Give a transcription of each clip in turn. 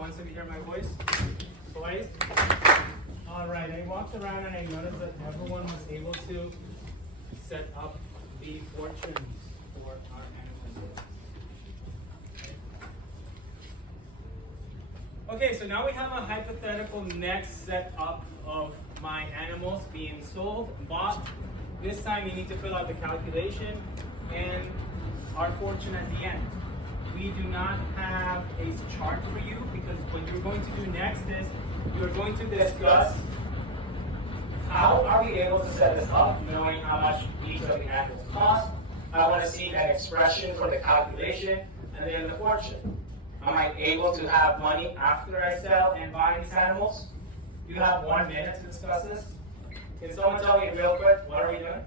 once if you hear my voice. Twice. Alright, I walked around and I noticed that everyone was able to set up the fortunes for our animals. Okay, so now we have a hypothetical next setup of my animals being sold, bought. This time you need to fill out the calculation and our fortune at the end. We do not have a chart for you because what you're going to do next is you're going to discuss how are we able to set this up, knowing how much each of the animals cost. I want to see an expression for the calculation and then the fortune. Am I able to have money after I sell and buy these animals? You have 1 minute to discuss this. Can someone tell me real quick, what are we doing?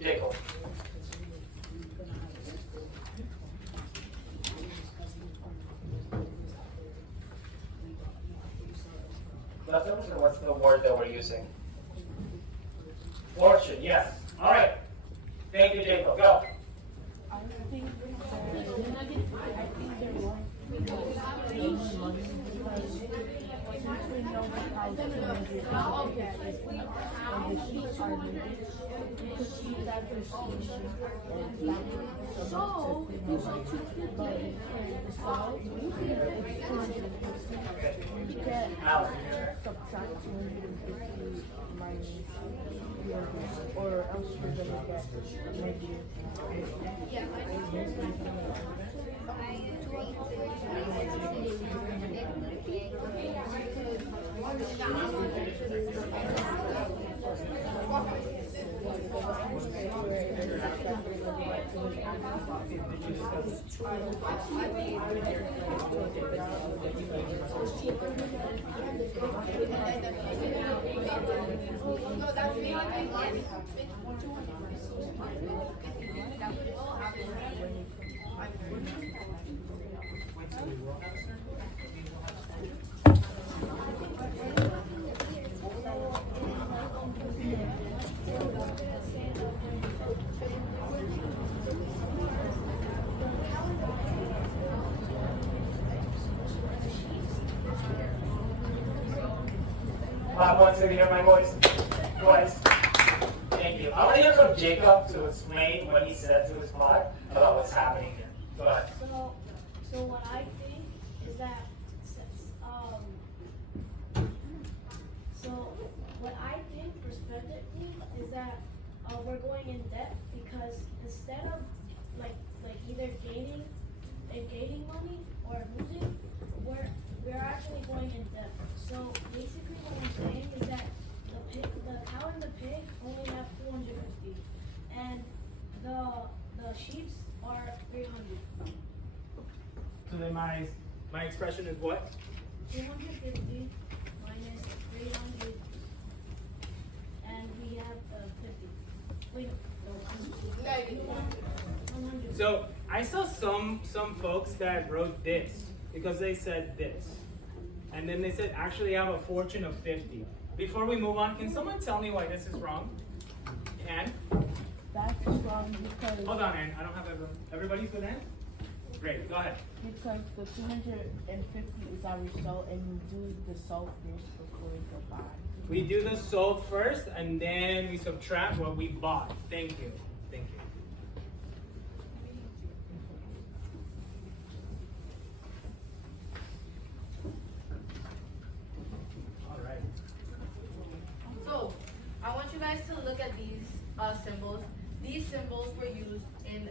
Jacob. Leftovers, or what's the word that we're using? Fortune, yes. All right. Thank you, Jacob. Go. I think they're going money because since we know how to measure and the sheets are needed, you could see that there's species and that would so if you sell 250 but the salt it's 250. You can subtract 250 minus the others, or else you're gonna get negative. Once you hear my voice, twice. Thank you. I want to hear from Jacob to explain what he said to his pod about what's happening here. Go ahead. So what I think is that so what I think perspectively is that we're going in debt because instead of like either gaining money or losing, we're actually going in debt. So basically what I'm saying is that the cow and the pig only have 250 and the sheep are 300. So then my expression is what? 250 minus 300 and we have 50. Wait, no, 100. So I saw some folks that wrote this because they said this. And then they said, actually I have a fortune of 50. Before we move on, can someone tell me why this is wrong? Ann? That's wrong because Hold on, Ann. I don't have everyone. Everybody's with Ann? Great, go ahead. because the 250 is our result and you do the salt first before the buy. We do the sold first, and then we subtract what we bought. Thank you. Thank you. All right. So, I want you guys to look at these symbols. These symbols were used in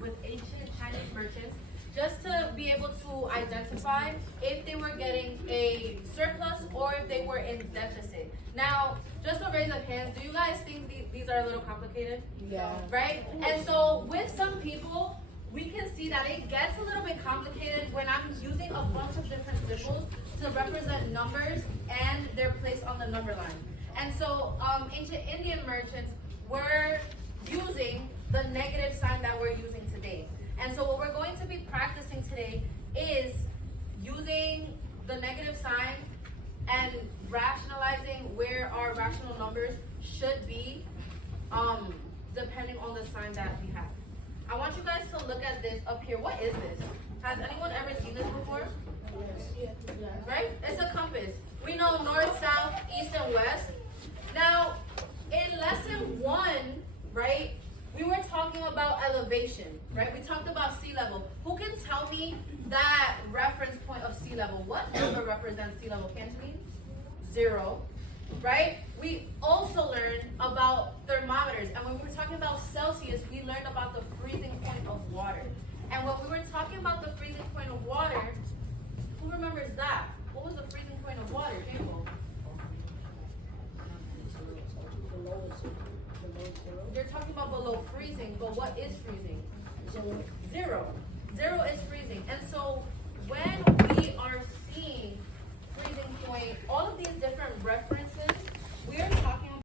with ancient Chinese merchants just to be able to identify if they were getting a surplus or if they were in deficit. Now, just a raise of hands, do you guys think these are a little complicated? Yeah. Right? And so with some people, we can see that it gets a little bit complicated when I'm using a bunch of different symbols to represent numbers and their place on the number line. And so ancient Indian merchants were using the negative sign that we're using today. And so what we're going to be practicing today is using the negative sign and rationalizing where our rational numbers should be depending on the sign that we have. I want you guys to look at this up here. What is this? Has anyone ever seen this before? Right? It's a compass. We know north, south, east, and west. Now, in lesson 1, right, we were talking about elevation, right? We talked about sea level. Who can tell me that reference point of sea level? What number represents sea level? Cantonese? 0, right? We also learned about thermometers. And when we were talking about Celsius, we learned about the freezing point of water. And when we were talking about the freezing point of water, who remembers that? What was the freezing point of water, Jacob? You're talking about below freezing, but what is freezing? 0. 0 is freezing. And so when we are seeing